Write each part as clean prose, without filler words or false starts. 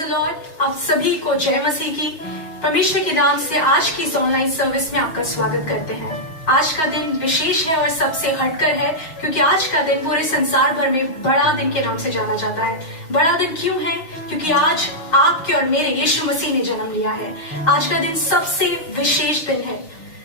Praise the Lord. आप सभी को जय मसीह की। परमेश्वर के नाम से आज की इस ऑनलाइन सर्विस में आपका स्वागत करते हैं। आज का दिन विशेष है और सबसे हटकर है, क्योंकि आज का दिन पूरे संसार भर में बड़ा दिन के नाम से जाना जाता है। बड़ा दिन क्यों है? क्योंकि आज आपके और मेरे यीशु मसीह ने जन्म लिया है। आज का दिन सबसे विशेष दिन है।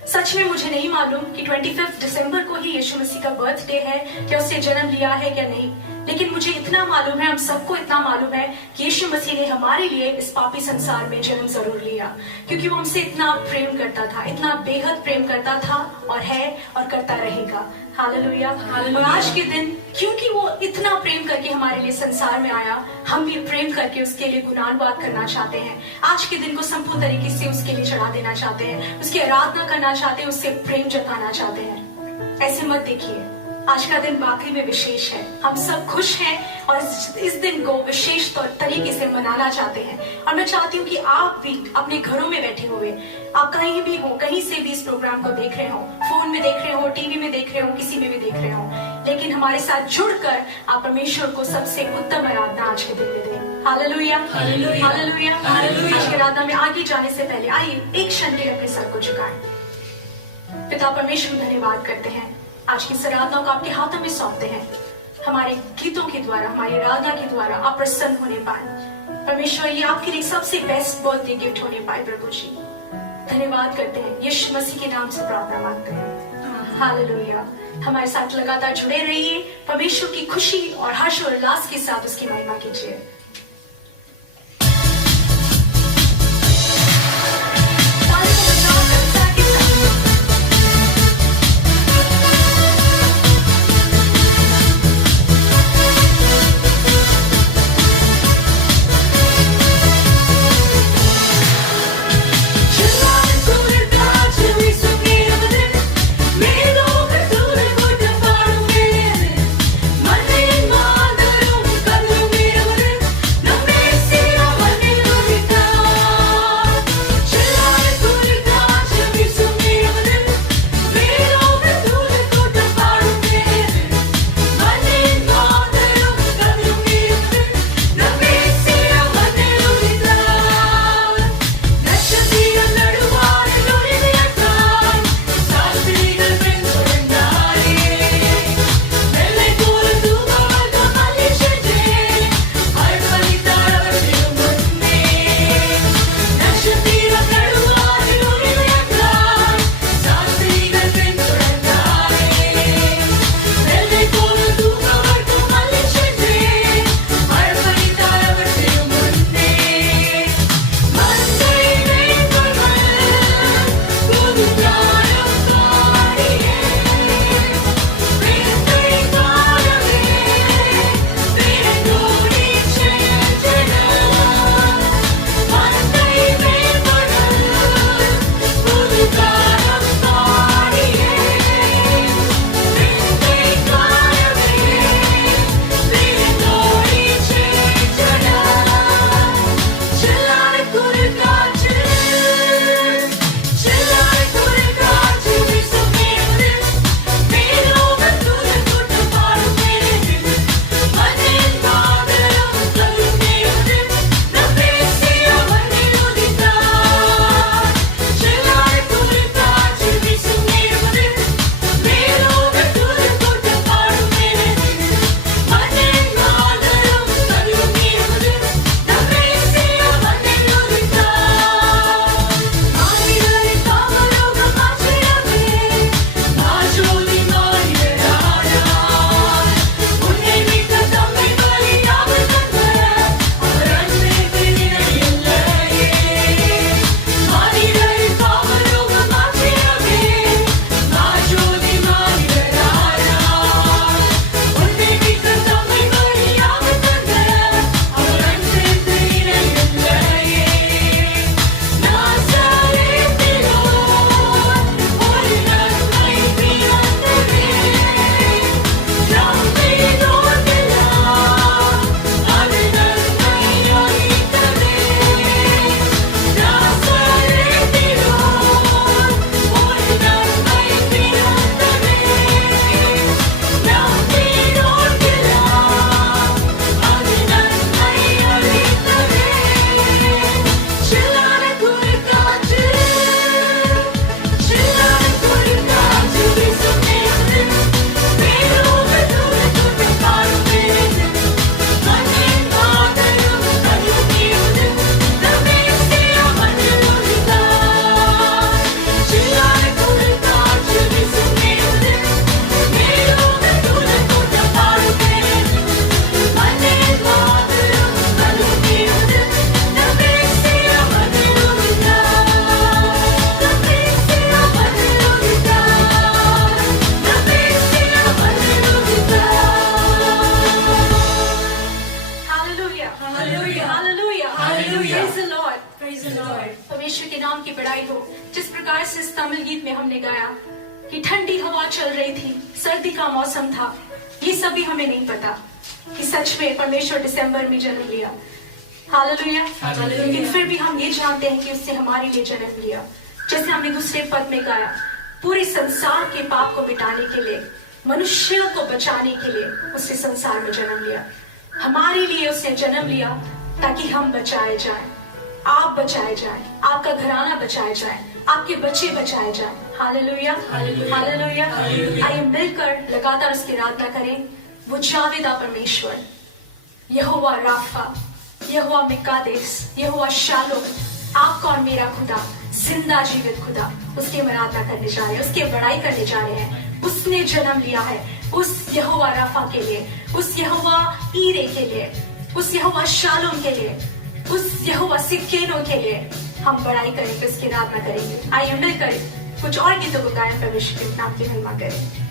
सच में मुझे नहीं मालूम कि 25 दिसंबर को ही यीशु मसीह का बर्थडे है, क्या उसने जन्म लिया है या नहीं, लेकिन मुझे इतना मालूम है, हम सबको इतना मालूम है कि यीशु मसीह ने हमारे लिए इस पापी संसार में जन्म जरूर लिया, क्योंकि वो हमसे इतना प्रेम करता था, इतना बेहद प्रेम करता था और है और करता रहेगा। हालेलुया। और आज के दिन क्योंकि वो इतना प्रेम करके हमारे लिए संसार में आया, हम भी प्रेम करके उसके लिए गुणानुवाद करना चाहते हैं। आज के दिन को संपूर्ण तरीके से उसके लिए चढ़ा देना चाहते हैं, उसकी आराधना करना चाहते हैं, उससे प्रेम जताना चाहते हैं। ऐसे मत देखिए, आज का दिन वाकई में विशेष है। हम सब खुश हैं और इस दिन को विशेष तरीके से मनाना चाहते हैं। और मैं चाहती हूँ कि आप भी अपने घरों में बैठे हुए, आप कहीं भी हो, कहीं से भी इस प्रोग्राम को देख रहे हो, फोन में देख रहे हो, टीवी में देख रहे हो, किसी में भी देख रहे हो, लेकिन हमारे साथ जुड़कर आप परमेश्वर को सबसे उत्तम आराधना आज के दिन में दें। Hallelujah, hallelujah, hallelujah, hallelujah. आज की आराधना में आगे जाने से पहले आइए एक क्षण के लिए अपने सर को झुकाएं। पिता परमेश्वर धन्यवाद करते हैं, आज की इस आराधना को आपके हाथों में सौंपते हैं। हमारे गीतों के द्वारा, हमारी आराधना के द्वारा आप प्रसन्न होने पाए। परमेश्वर, ये आपके लिए सबसे बेस्ट बर्थडे गिफ्ट होने पाए। प्रभु जी धन्यवाद करते हैं, यीशु मसीह के नाम से प्रार्थना मांगते हैं। हालेलुया। हमारे साथ लगातार जुड़े रहिए, परमेश्वर की खुशी और हर्ष और उल्लास के साथ उसकी महिमा कीजिए। Praise the Lord. परमेश्वर के नाम की बड़ाई हो। जिस प्रकार से इस तमिल गीत में हमने गाया कि ठंडी हवा चल रही थी, सर्दी का मौसम था, ये सभी हमें नहीं पता कि सच में परमेश्वर दिसंबर में जन्म लिया। हालेलुया। लेकिन फिर भी हम ये जानते हैं कि उसने हमारे लिए जन्म लिया। जैसे हमने दूसरे पद में गाया, पूरे संसार के पाप को मिटाने के लिए, मनुष्यों को बचाने के लिए उसने संसार में जन्म लिया। हमारे लिए उसने जन्म लिया ताकि हम बचाए जाएं, आप बचाए जाएं, आपका घराना बचाया जाए, आपके बच्चे बचाए जाएं। Hallelujah, hallelujah. आइए मिलकर लगातार उसकी आराधना करें। वो जावेदा परमेश्वर, यहोवा राफा, यहोवा मिकादेस, यहोवा शालोम, आपका और मेरा खुदा, जिंदा जीवित खुदा, उसकी हम आराधना करने जा रहे हैं, उसकी बड़ाई करने जा रहे हैं। उसने जन्म लिया है उस यहोवा राफा के लिए, उस यहोवा ईरे के लिए, उस यहोवा शालोम के लिए, उस यहोवा सिक्केनो के लिए हम बड़ाई करेंगे, उसकी आराधना करेंगे। आइए मिलकर कुछ और गीतों को गायन परमेश्वर के नाम की महिमा करें।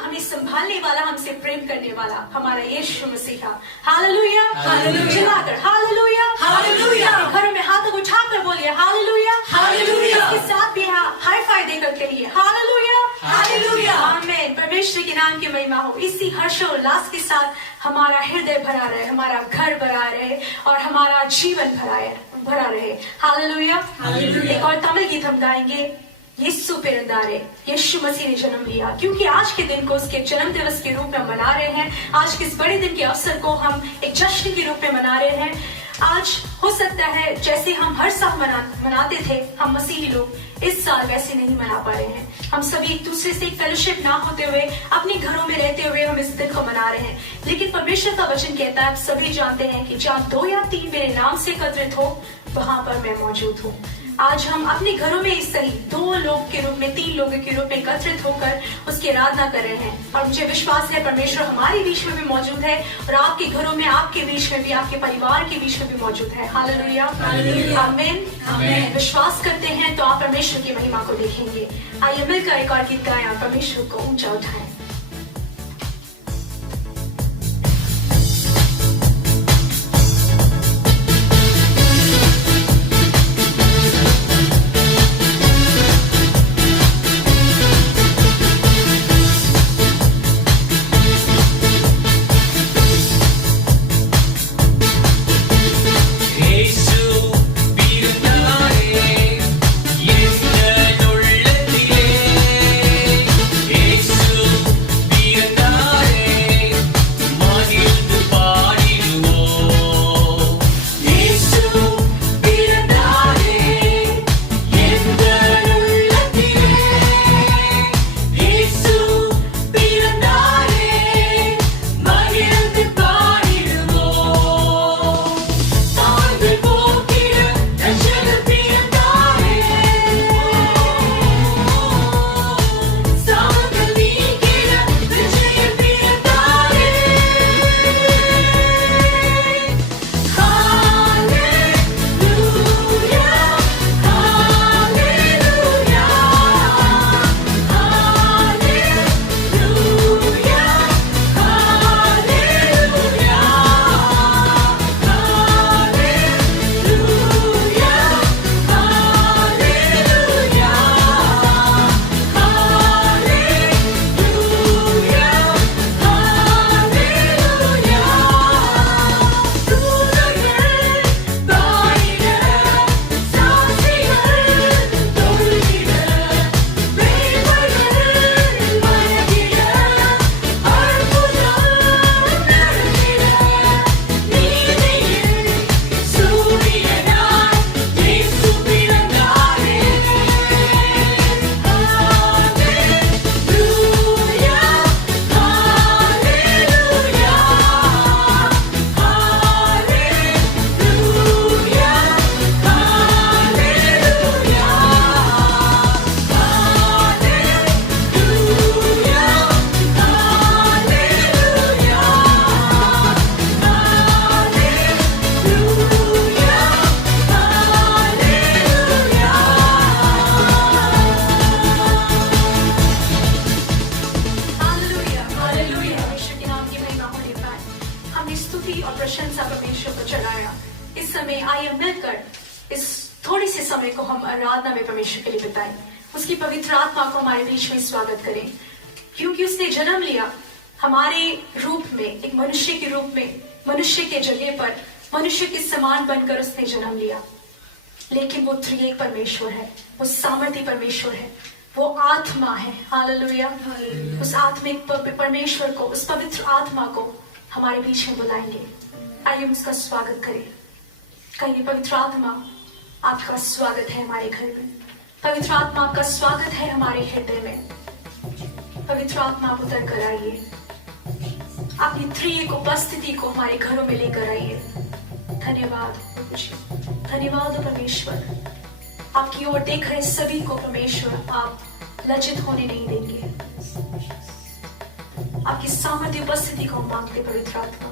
हमें संभालने वाला, हमसे प्रेम करने वाला हमारा यीशु मसीहा। Hallelujah, hallelujah. चिल्लाकर हालेलुया, हालेलुया। घरों में हाथों को उठाकर बोलिए हालेलुया, हालेलुया। इसके साथ भी हाई फाई देकर कहिए हालेलुया, हालेलुया। आमीन। परमेश्वर के नाम की महिमा हो। इसी हर्षोल्लास के साथ हमारा हृदय भरा रहे, हमारा घर भरा रहे और हमारा जीवन भरा रहे। Hallelujah, hallelujah. एक और तमिल गीत हम गाएंगे, यीशु पेरंदारे, यीशु मसीह ने जन्म लिया। क्योंकि आज के दिन को उसके जन्म दिवस के रूप में मना रहे हैं। आज के इस बड़े दिन के अवसर को हम एक जश्न के रूप में मना रहे हैं। आज हो सकता है जैसे हम हर साल मनाते थे, हम मसीही लोग इस साल वैसे नहीं मना पा रहे हैं। हम सभी एक दूसरे से फेलोशिप ना होते हुए, अपने घरों में रहते हुए हम इस दिन को मना रहे हैं। लेकिन परमेश्वर का वचन कहता है, आप सभी जानते हैं कि जहाँ 2 या 3 मेरे नाम से एकत्रित हो, वहां पर मैं मौजूद हूँ। आज हम अपने घरों में इस सही 2 लोग के रूप में, 3 लोगों के रूप में एकत्रित होकर उसकी आराधना कर रहे हैं। और मुझे विश्वास है परमेश्वर हमारे बीच में भी मौजूद है और आपके घरों में, आपके बीच में भी, आपके परिवार के बीच में भी मौजूद है। हालेलुया, आमीन, आमीन। विश्वास करते हैं तो आप परमेश्वर की महिमा को देखेंगे। आइए मिलकर एक और गीत गाएं और परमेश्वर को ऊंचा उठाएं। में आइए मिलकर इस थोड़े से समय को हम आराधना में परमेश्वर के लिए बिताएं, उसकी पवित्र आत्मा को हमारे बीच में स्वागत करें, क्योंकि उसने जन्म लिया हमारे रूप में, एक मनुष्य के रूप में, मनुष्य के जगह पर मनुष्य के समान बनकर उसने जन्म लिया। लेकिन वो त्रिएक परमेश्वर है, वो सामर्थी परमेश्वर है, वो आत्मा है। हालेलुया। उस आत्मिक परमेश्वर को, उस पवित्र आत्मा को हमारे बीच में बुलाएंगे। आइए उसका स्वागत करें। कहिए, पवित्र आत्मा आपका स्वागत है हमारे घर में, पवित्र आत्मा आपका स्वागत है हमारे हृदय में। पवित्र आत्मा आप उतर कर आइए, अपनी त्रिएक उपस्थिति को हमारे घरों में लेकर आइए। धन्यवाद प्रभु जी, धन्यवाद परमेश्वर। आपकी ओर देख रहे सभी को परमेश्वर आप लज्जित होने नहीं देंगे। आपकी सामर्थ्य उपस्थिति को मांगते पवित्र आत्मा।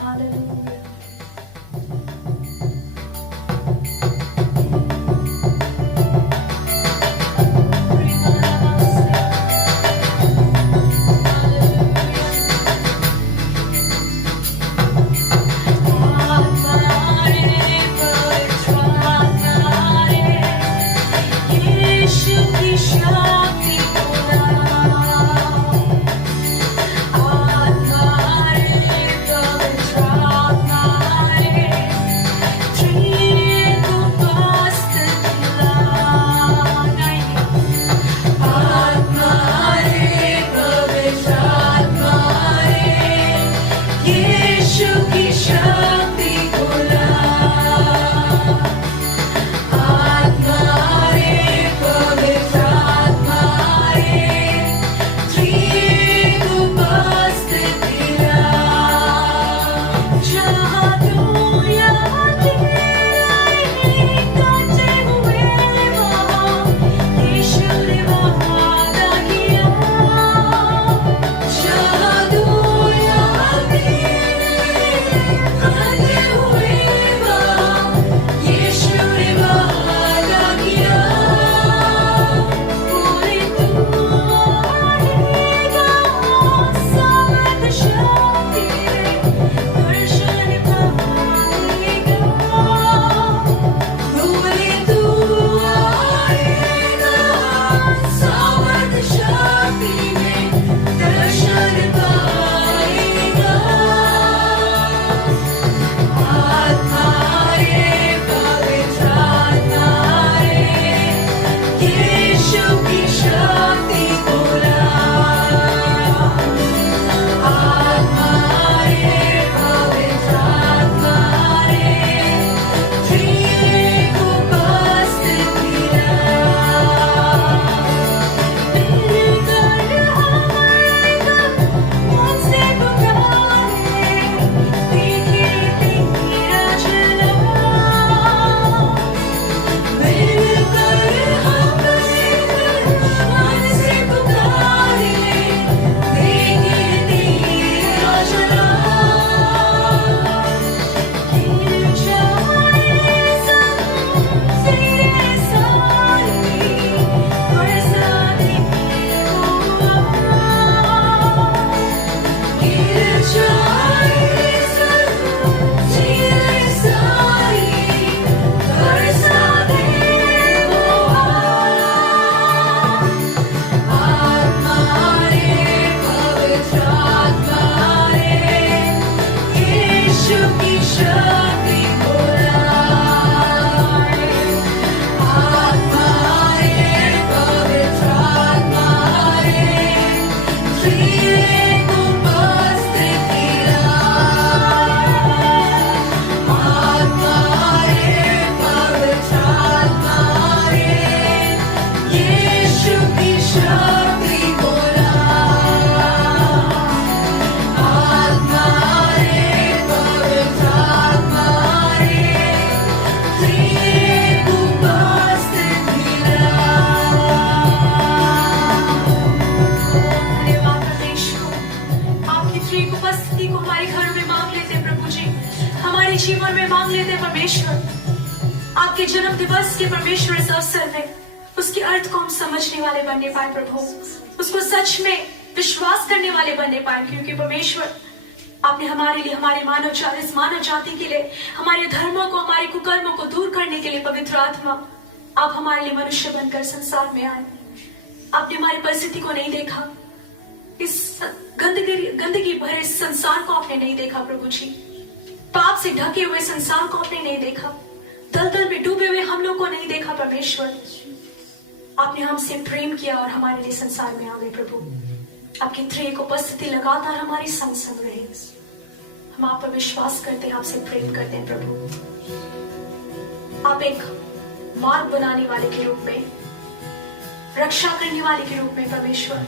हालेलुया। जीवन में मांग लेते परमेश्वर। आपके जन्म दिवस के परमेश्वर इस अवसर में उसके अर्थ को हम समझने वाले बनने पाए प्रभु, उसको सच में विश्वास करने वाले बनने पाए, क्योंकि परमेश्वर आपने हमारे लिए, हमारे इस मानव जाति के लिए, हमारे धर्मों को, हमारे कुकर्मों को दूर करने के लिए पवित्र आत्मा, आप हमारे लिए मनुष्य बनकर संसार में आए। आपने हमारी परिस्थिति को नहीं देखा, इस गंदगी भरे इस संसार को आपने नहीं देखा प्रभु जी। पाप से ढके हुए संसार को आपने नहीं देखा, दलदल में डूबे हुए हम लोग को नहीं देखा परमेश्वर। आपने हमसे प्रेम किया और हमारे लिए संसार में आ गए प्रभु। आपकी त्रिएक उपस्थिति लगातार हमारी संग संग रहे। हम आप पर विश्वास करते हैं, आपसे प्रेम करते हैं प्रभु। आप एक मार्ग बनाने वाले के रूप में, रक्षा करने वाले के रूप में परमेश्वर,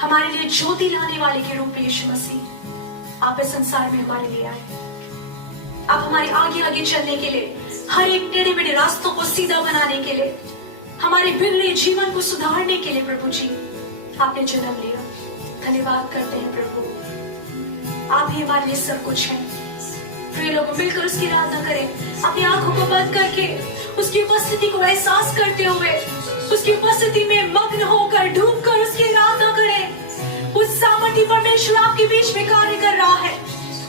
हमारे लिए ज्योति लाने वाले के रूप में यीशु मसीह आप इस संसार में हमारे लिए आए। आप हमारे आगे आगे चलने के लिए, हर एक टेढ़े मेढ़े रास्तों को सीधा बनाने के लिए, हमारे बिगड़े जीवन को सुधारने के लिए प्रभु जी आपने जन्म लिया। धन्यवाद करते हैं प्रभु, आप ही हमारे लिए सब कुछ हैं। प्रिय लोग मिलकर उसकी आराधना करें, अपनी आंखों को बंद करके उसकी उपस्थिति को एहसास करते हुए, उसकी उपस्थिति में मग्न होकर, डूबकर उसकी आराधना करें। उस सामर्थी परमेश्वर आपके बीच में कार्य कर रहा है,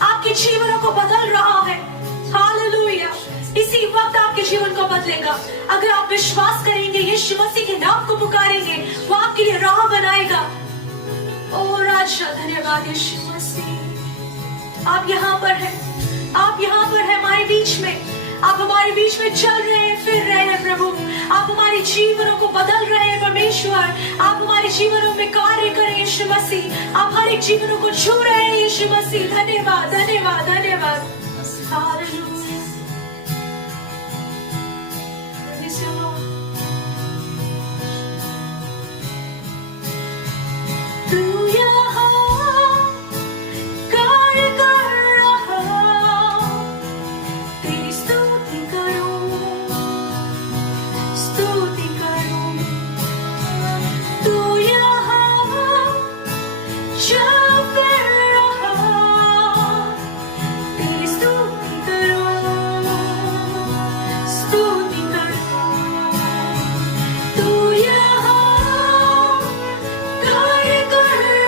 आपके जीवनों को बदल रहा है। हालेलुया। इसी वक्त आपके जीवन को बदलेगा अगर आप विश्वास करेंगे, यीशु मसीह के नाम को पुकारेंगे, वो आपके लिए राह बनाएगा। ओ राजा धन्यवाद यीशु मसीह, आप यहाँ पर हैं, आप यहाँ पर हैं हमारे बीच में। आप हमारे बीच में चल रहे हैं, फिर रहे हैं प्रभु। आप हमारे जीवनों को बदल रहे हैं परमेश्वर। आप हमारे जीवनों में कार्य करें यीशु मसीह। आप हर एक जीवनों को छू रहे हैं यीशु मसीह। धन्यवाद धन्यवाद धन्यवाद। हालेलुया। तू यहाँ कार्य कर रहा, तेरी स्तुति करूं, स्तुति करूं। तू यहाँ चल फिर रहा, तेरी स्तुति करूं, स्तुति करूं। तू यहाँ कार्य कर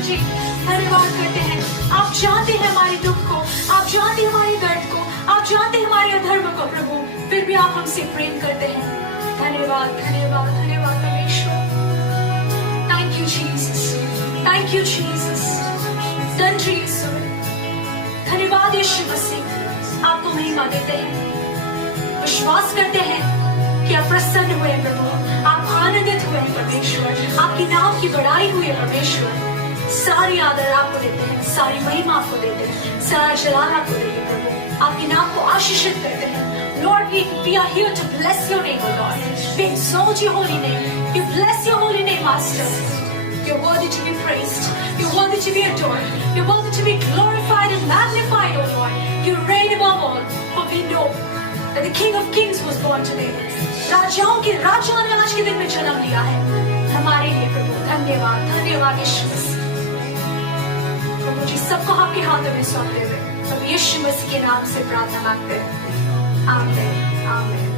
प्रभु जी धन्यवाद करते हैं। आप जानते हैं हमारे दुख को, आप जानते हैं हमारे दर्द को, आप जानते हैं हमारे अधर्म को प्रभु, फिर भी आप हमसे प्रेम करते हैं। धन्यवाद धन्यवाद धन्यवाद परमेश्वर। Thank you Jesus, thank you Jesus. Done Jesus, धन्यवाद यीशु मसीह। आपको महिमा देते हैं, विश्वास करते हैं कि आप प्रसन्न हुए प्रभु, आप आनंदित हुए परमेश्वर, आपकी नाम की बड़ाई हुई परमेश्वर। सारी आदर आपको देते हैं, सारी महिमा आपको देते हैं, सारा जलाल आपको देते हैं प्रभु, आपके नाम को आशीषित करते हैं। Lord, we are here to bless your name, O Lord. We exalt your holy name. We bless your holy name, Master. You're worthy to be praised. You're worthy to be adored. You're worthy to be glorified and magnified, O Lord. You reign above all, for we know that the King of Kings was born today. राजाओं के राजा ने आज के दिन में जन्म लिया है हमारे लिए प्रभु। धन्यवाद धन्यवाद यीशु मसीह। प्रभु जी सबको आपके हाथों में सौंपते हुए हम यीशु मसीह के नाम से प्रार्थना मांगते हैं। आमीन आमीन।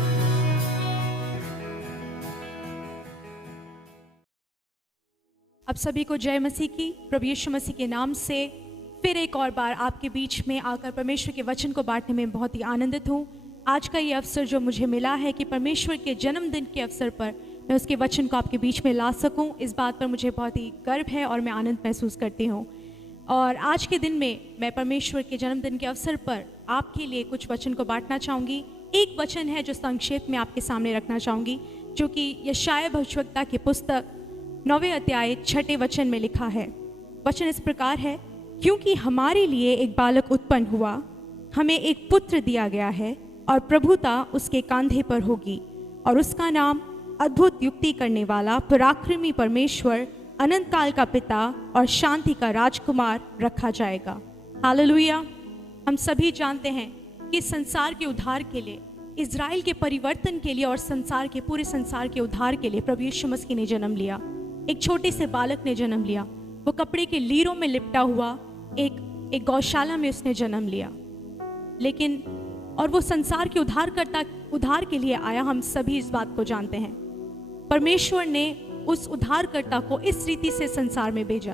अब सभी को जय मसीह की। प्रभु यीशु मसीह के नाम से फिर एक और बार आपके बीच में आकर परमेश्वर के वचन को बांटने में बहुत ही आनंदित हूँ। आज का ये अवसर जो मुझे मिला है कि परमेश्वर के जन्मदिन के अवसर पर मैं उसके वचन को आपके बीच में ला सकूं, इस बात पर मुझे बहुत ही गर्व है और मैं आनंद महसूस करती हूं। और आज के दिन में मैं परमेश्वर के जन्मदिन के अवसर पर आपके लिए कुछ वचन को बांटना चाहूँगी। एक वचन है जो संक्षेप में आपके सामने रखना चाहूँगी, जो कि यशायाह भविष्यवक्ता की पुस्तक 9वें अध्याय 6 वचन में लिखा है। वचन इस प्रकार है, क्योंकि हमारे लिए एक बालक उत्पन्न हुआ, हमें एक पुत्र दिया गया है और प्रभुता उसके कांधे पर होगी, और उसका नाम अद्भुत युक्ति करने वाला, पराक्रमी परमेश्वर, अनंत काल का पिता और शांति का राजकुमार रखा जाएगा। हालेलुया। हम सभी जानते हैं कि संसार के उद्धार के लिए, इज़राइल के परिवर्तन के लिए और संसार के पूरे संसार के उद्धार के लिए प्रभु यीशु मसीह ने जन्म लिया। एक छोटे से बालक ने जन्म लिया। वो कपड़े के लीरों में लिपटा हुआ एक गौशाला में उसने जन्म लिया, लेकिन और वो संसार के उद्धार के लिए आया। हम सभी इस बात को जानते हैं। परमेश्वर ने उस उद्धारकर्ता को इस रीति से संसार में भेजा।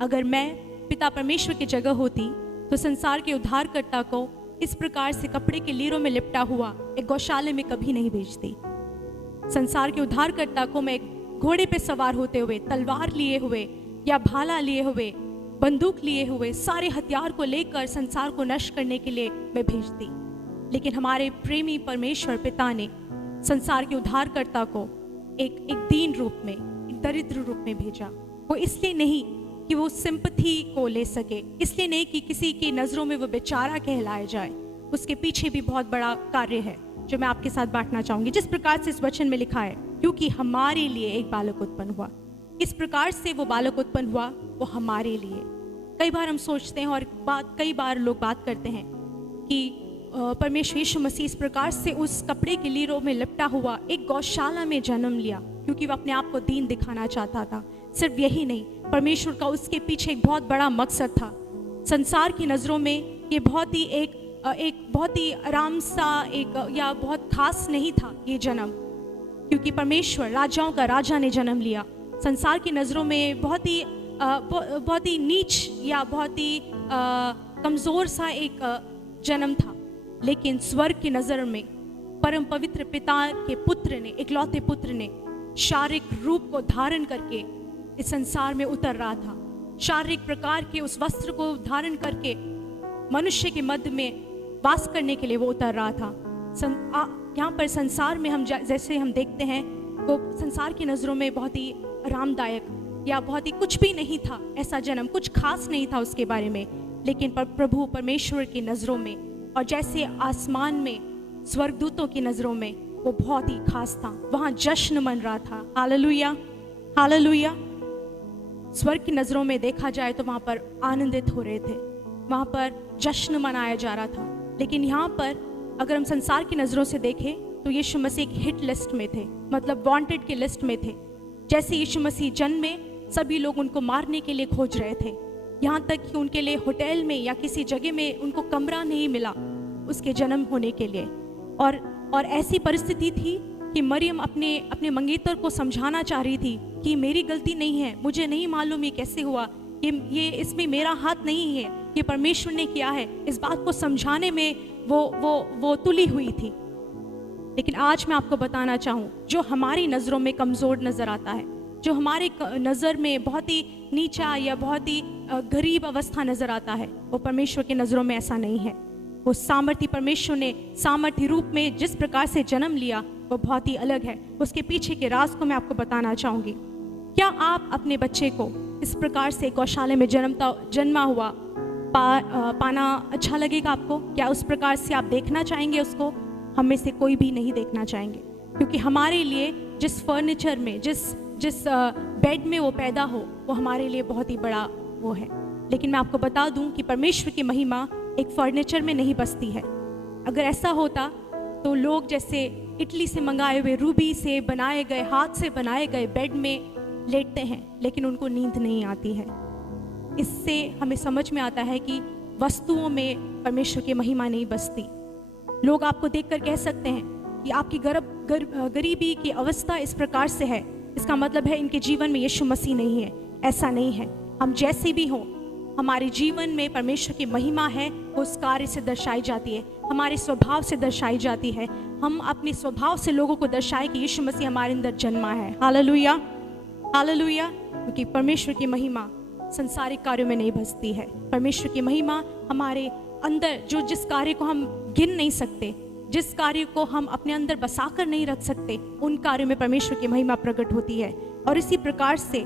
अगर मैं पिता परमेश्वर की जगह होती तो संसार के उद्धारकर्ता को इस प्रकार से कपड़े के लीरों में लिपटा हुआ एक गौशाले में कभी नहीं भेजती। संसार के उद्धारकर्ता को मैं एक घोड़े पे सवार होते हुए, तलवार लिए हुए या भाला लिए हुए, बंदूक लिए हुए, सारे हथियार को लेकर संसार को नष्ट करने के लिए मैं भेजती। लेकिन हमारे प्रेमी परमेश्वर पिता ने संसार के उद्धारकर्ता को एक दीन रूप में, एक दरिद्र रूप में भेजा। वो इसलिए नहीं कि वो सिंपैथी को ले सके, इसलिए नहीं कि किसी की नज़रों में वो बेचारा कहलाया जाए। उसके पीछे भी बहुत बड़ा कार्य है जो मैं आपके साथ बांटना चाहूँगी। जिस प्रकार से इस वचन में लिखा है, क्योंकि हमारे लिए एक बालक उत्पन्न हुआ, इस प्रकार से वो बालक उत्पन्न हुआ, वो हमारे लिए। कई बार हम सोचते हैं और कई बार लोग बात करते हैं कि परमेश्वर यीशु मसीह इस प्रकार से उस कपड़े के लीरों में लिपटा हुआ एक गौशाला में जन्म लिया क्योंकि वह अपने आप को दीन दिखाना चाहता था। सिर्फ यही नहीं, परमेश्वर का उसके पीछे एक बहुत बड़ा मकसद था। संसार की नज़रों में ये बहुत ही एक बहुत ही आराम सा या बहुत खास नहीं था ये जन्म, क्योंकि परमेश्वर राजाओं का राजा ने जन्म लिया। संसार की नज़रों में बहुत ही नीच या बहुत ही कमज़ोर सा एक जन्म था, लेकिन स्वर्ग की नज़र में परम पवित्र पिता के पुत्र ने, इकलौते पुत्र ने शारीरिक रूप को धारण करके इस संसार में उतर रहा था। शारीरिक प्रकार के उस वस्त्र को धारण करके मनुष्य के मध्य में वास करने के लिए वो उतर रहा था। यहाँ पर संसार में हम जैसे हम देखते हैं, वो संसार की नज़रों में बहुत ही आरामदायक या बहुत ही कुछ भी नहीं था, ऐसा जन्म कुछ खास नहीं था उसके बारे में। लेकिन प्रभु परमेश्वर की नज़रों में और जैसे आसमान में स्वर्गदूतों की नज़रों में वो बहुत ही खास था। वहाँ जश्न मन रहा था। Hallelujah hallelujah. स्वर्ग की नज़रों में देखा जाए तो वहाँ पर आनंदित हो रहे थे, वहाँ पर जश्न मनाया जा रहा था। लेकिन यहाँ पर अगर हम संसार की नज़रों से देखें तो यीशु मसीह एक हिट लिस्ट में थे, मतलब वांटेड की लिस्ट में थे। जैसे यीशु मसीह जन्म में सभी लोग उनको मारने के लिए खोज रहे थे, यहाँ तक कि उनके लिए होटल में या किसी जगह में उनको कमरा नहीं मिला उसके जन्म होने के लिए। और ऐसी परिस्थिति थी कि मरियम अपने मंगेतर को समझाना चाह रही थी कि मेरी गलती नहीं है, मुझे नहीं मालूम ये कैसे हुआ, ये इसमें मेरा हाथ नहीं है, ये परमेश्वर ने किया है, इस बात को समझाने में वो तुली हुई थी। लेकिन आज मैं आपको बताना चाहूँ, जो हमारी नज़रों में कमज़ोर नज़र आता है, जो हमारे नज़र में बहुत ही नीचा या बहुत ही गरीब अवस्था नज़र आता है, वो परमेश्वर की नज़रों में ऐसा नहीं है। वो सामर्थी परमेश्वर ने सामर्थी रूप में जिस प्रकार से जन्म लिया वो बहुत ही अलग है। उसके पीछे के राज को मैं आपको बताना चाहूँगी। क्या आप अपने बच्चे को इस प्रकार से गौशाले में जन्मा हुआ पाना अच्छा लगेगा आपको? क्या उस प्रकार से आप देखना चाहेंगे उसको? हम में से कोई भी नहीं देखना चाहेंगे, क्योंकि हमारे लिए जिस फर्नीचर में जिस बेड में वो पैदा हो, वो हमारे लिए बहुत ही बड़ा वो है। लेकिन मैं आपको बता दूं कि परमेश्वर की महिमा एक फर्नीचर में नहीं बसती है। अगर ऐसा होता तो लोग जैसे इटली से मंगाए हुए रूबी से बनाए गए, हाथ से बनाए गए बेड में लेटते हैं, लेकिन उनको नींद नहीं आती है। इससे हमें समझ में आता है कि वस्तुओं में परमेश्वर की महिमा नहीं बसती। लोग आपको देखकर कह सकते हैं कि आपकी गरीबी की अवस्था इस प्रकार से है, इसका मतलब है इनके जीवन में यीशु मसीह नहीं है। ऐसा नहीं है। हम जैसे भी हों, हमारे जीवन में परमेश्वर की महिमा है, वो उस कार्य से दर्शाई जाती है, हमारे स्वभाव से दर्शाई जाती है। हम अपने स्वभाव से लोगों को दर्शाए कि यीशु मसीह हमारे अंदर जन्मा है। Hallelujah, hallelujah. क्योंकि परमेश्वर की महिमा संसारिक कार्यों में नहीं बसती है। परमेश्वर की महिमा हमारे अंदर जिस कार्य को हम गिन नहीं सकते, जिस कार्य को हम अपने अंदर बसाकर नहीं रख सकते, उन कार्यों में परमेश्वर की महिमा प्रकट होती है। और इसी प्रकार से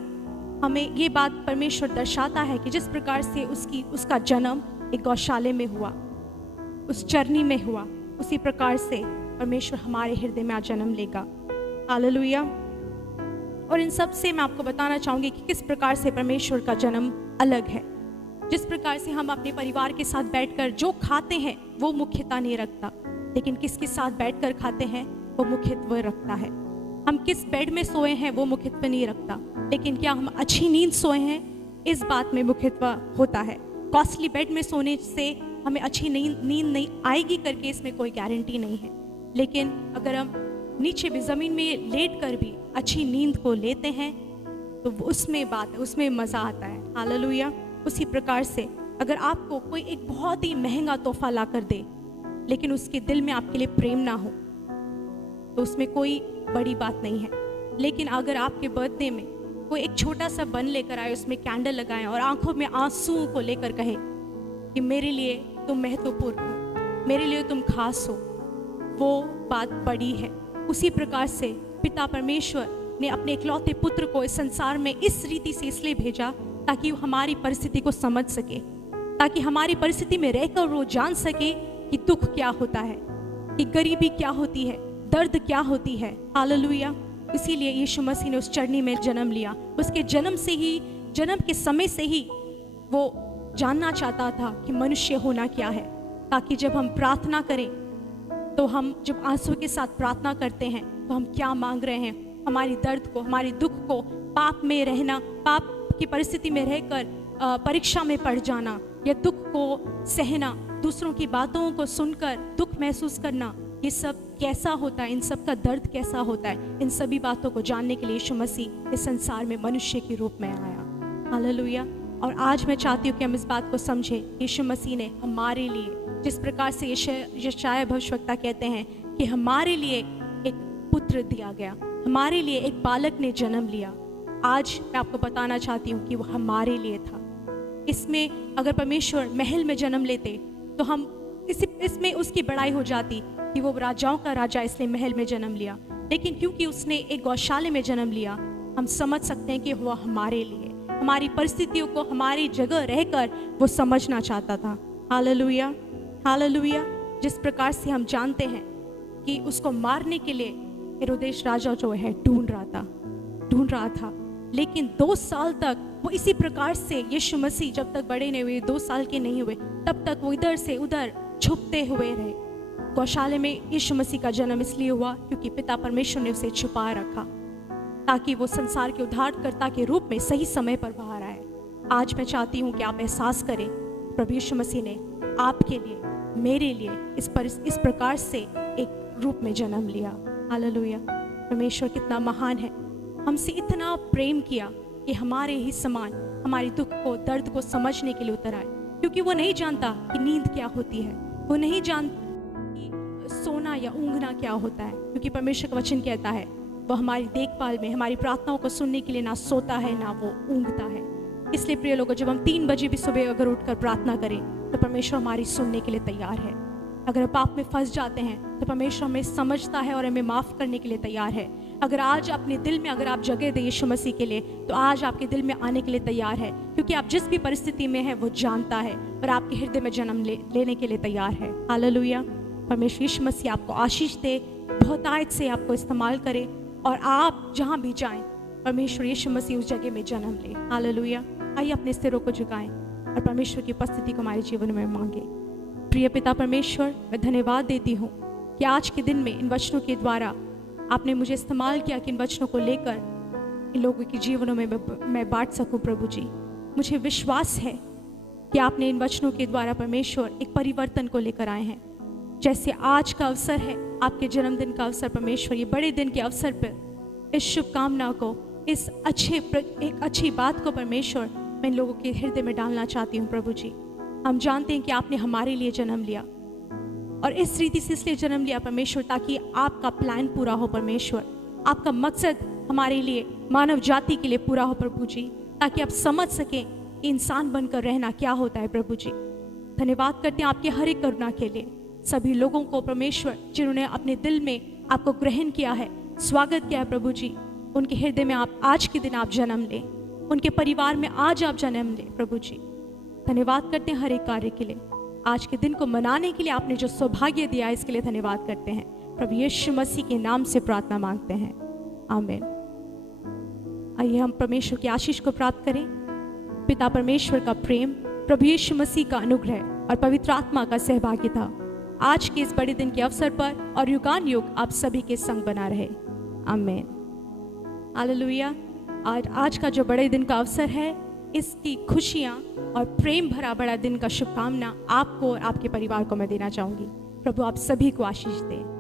हमें ये बात परमेश्वर दर्शाता है कि जिस प्रकार से उसका जन्म एक गौशाले में हुआ, उस चरनी में हुआ, उसी प्रकार से परमेश्वर हमारे हृदय में आज जन्म लेगा। हालेलुया। और इन सब से मैं आपको बताना चाहूँगी कि किस प्रकार से परमेश्वर का जन्म अलग है। जिस प्रकार से हम अपने परिवार के साथ बैठकर जो खाते हैं वो मुख्यता नहीं रखता, लेकिन किसके साथ बैठकर खाते हैं वो मुख्यत्व रखता है। हम किस बेड में सोए हैं वो मुख्यत्व नहीं रखता, लेकिन क्या हम अच्छी नींद सोए हैं इस बात में मुख्यत्व होता है। कॉस्टली बेड में सोने से हमें अच्छी नींद नहीं आएगी करके इसमें कोई गारंटी नहीं है, लेकिन अगर हम नीचे भी ज़मीन में लेट कर भी अच्छी नींद को लेते हैं तो उसमें मज़ा आता है। हालेलुया। उसी प्रकार से अगर आपको कोई एक बहुत ही महंगा तोहफा ला कर दे, लेकिन उसके दिल में आपके लिए प्रेम ना हो, तो उसमें कोई बड़ी बात नहीं है। लेकिन अगर आपके बर्थडे में कोई एक छोटा सा बन लेकर आए, उसमें कैंडल लगाएं और आंखों में आंसू को लेकर कहे कि मेरे लिए तुम महत्वपूर्ण हो, मेरे लिए तुम खास हो, वो बात बड़ी है। उसी प्रकार से पिता परमेश्वर ने अपने इकलौते पुत्र को इस संसार में इस रीति से इसलिए भेजा ताकि वो हमारी परिस्थिति को समझ सके, ताकि हमारी परिस्थिति में रहकर वो जान सके कि दुख क्या होता है, कि गरीबी क्या होती है, दर्द क्या होती है। हालेलुया। इसीलिए यीशु मसीह ने उस चरनी में जन्म लिया। उसके जन्म के समय से ही वो जानना चाहता था कि मनुष्य होना क्या है, ताकि जब हम प्रार्थना करें तो हम जब आंसू के साथ प्रार्थना करते हैं तो हम क्या मांग रहे हैं, हमारी दर्द को, हमारी दुख को, पाप में रहना, पाप की परिस्थिति में रहकर परीक्षा में पड़ जाना या दुख को सहना, दूसरों की बातों को सुनकर दुख महसूस करना, ये सब कैसा होता है, इन सब का दर्द कैसा होता है, इन सभी बातों को जानने के लिए यीशु मसीह इस संसार में मनुष्य के रूप में आया। हालेलुया। और आज मैं चाहती हूँ कि हम इस बात को समझें। यीशु मसीह ने हमारे लिए, जिस प्रकार से यशायाह भविष्यवक्ता कहते हैं कि हमारे लिए एक पुत्र दिया गया, हमारे लिए एक बालक ने जन्म लिया, आज मैं आपको बताना चाहती हूँ कि वो हमारे लिए था। इसमें अगर परमेश्वर महल में जन्म लेते तो हम इसमें उसकी बड़ाई हो जाती कि वो राजाओं का राजा इसलिए महल में जन्म लिया, लेकिन क्योंकि उसने एक गौशाले में जन्म लिया, हम समझ सकते हैं कि वह हमारे लिए, हमारी परिस्थितियों को हमारी जगह रहकर वो समझना चाहता था। Hallelujah, hallelujah. जिस प्रकार से हम जानते हैं कि उसको मारने के लिए हेरोदेस राजा जो है ढूंढ रहा था, लेकिन 2 साल तक वो इसी प्रकार से यीशु मसीह जब तक बड़े नहीं हुए, 2 साल के नहीं हुए, तब तक वो इधर से उधर छुपते हुए रहे। गौशाले में यीशु मसीह का जन्म इसलिए हुआ क्योंकि पिता परमेश्वर ने उसे छुपाए रखा, ताकि वो संसार के उद्धारकर्ता के रूप में सही समय पर बाहर आए। आज मैं चाहती हूँ कि आप एहसास करें, प्रभु यीशु मसीह ने आपके लिए, मेरे लिए इस प्रकार से एक रूप में जन्म लिया। हालेलुया। परमेश्वर कितना महान है, हमसे इतना प्रेम किया कि हमारे ही समान हमारे दुख को, दर्द को समझने के लिए उतर आए, क्योंकि वो नहीं जानता कि नींद क्या होती है, वो नहीं जानता कि सोना या ऊँघना क्या होता है, क्योंकि परमेश्वर का वचन कहता है वो हमारी देखभाल में, हमारी प्रार्थनाओं को सुनने के लिए ना सोता है ना वो ऊँघता है। इसलिए प्रिय लोगों, जब हम 3 बजे भी सुबह अगर उठकर प्रार्थना करें तो परमेश्वर हमारी सुनने के लिए तैयार है। अगर हम पाप में फंस जाते हैं तो परमेश्वर हमें समझता है और हमें माफ़ करने के लिए तैयार है। अगर आज अपने दिल में अगर आप जगह दें यीशु मसीह के लिए, तो आज आपके दिल में आने के लिए तैयार है, क्योंकि आप जिस भी परिस्थिति में हैं वो जानता है और आपके हृदय में जन्म लेने के लिए तैयार है। हालेलुया। परमेश्वर यीशु मसीह आपको आशीष दे, बहुतायत से आपको इस्तेमाल करे और आप जहाँ भी जाएं परमेश्वर यीशु मसीह उस जगह में जन्म ले। हालेलुया। आइए अपने सिरों को झुकाएं और परमेश्वर की उपस्थिति को हमारे जीवन में मांगे। प्रिय पिता परमेश्वर, मैं धन्यवाद देती हूँ कि आज के दिन में इन वचनों के द्वारा आपने मुझे इस्तेमाल किया कि इन वचनों को लेकर इन लोगों के जीवनों में मैं बांट सकूं। प्रभु जी, मुझे विश्वास है कि आपने इन वचनों के द्वारा परमेश्वर एक परिवर्तन को लेकर आए हैं। जैसे आज का अवसर है, आपके जन्मदिन का अवसर परमेश्वर, ये बड़े दिन के अवसर पर इस शुभकामना को, इस एक अच्छी बात को परमेश्वर मैं इन लोगों के हृदय में डालना चाहती हूँ। प्रभु जी, हम जानते हैं कि आपने हमारे लिए जन्म लिया और इस रीति से इसलिए जन्म लिया परमेश्वर, ताकि आपका प्लान पूरा हो परमेश्वर, आपका मकसद हमारे लिए, मानव जाति के लिए पूरा हो प्रभु जी, ताकि आप समझ सकें कि इंसान बनकर रहना क्या होता है। प्रभु जी, धन्यवाद करते हैं आपके हर एक करुणा के लिए। सभी लोगों को परमेश्वर जिन्होंने अपने दिल में आपको ग्रहण किया है, स्वागत किया है प्रभु जी, उनके हृदय में आप आज के दिन आप जन्म लें, उनके परिवार में आज आप जन्म लें। प्रभु जी, धन्यवाद करते हैं हर एक कार्य के लिए। आज के दिन को मनाने के लिए आपने जो सौभाग्य दिया है, इसके लिए धन्यवाद करते हैं। प्रभु यीशु मसीह के नाम से प्रार्थना मांगते हैं, आमीन। आइए हम परमेश्वर की आशीष को प्राप्त करें। पिता परमेश्वर का प्रेम, प्रभु यीशु मसीह का अनुग्रह और पवित्र आत्मा का सहभागिता आज के इस बड़े दिन के अवसर पर और युगान युग आप सभी के संग बना रहे, आमीन। हालेलुया। आज का जो बड़े दिन का अवसर है, इसकी खुशियाँ और प्रेम भरा बड़ा दिन का शुभकामना आपको और आपके परिवार को मैं देना चाहूँगी। प्रभु आप सभी को आशीष दें।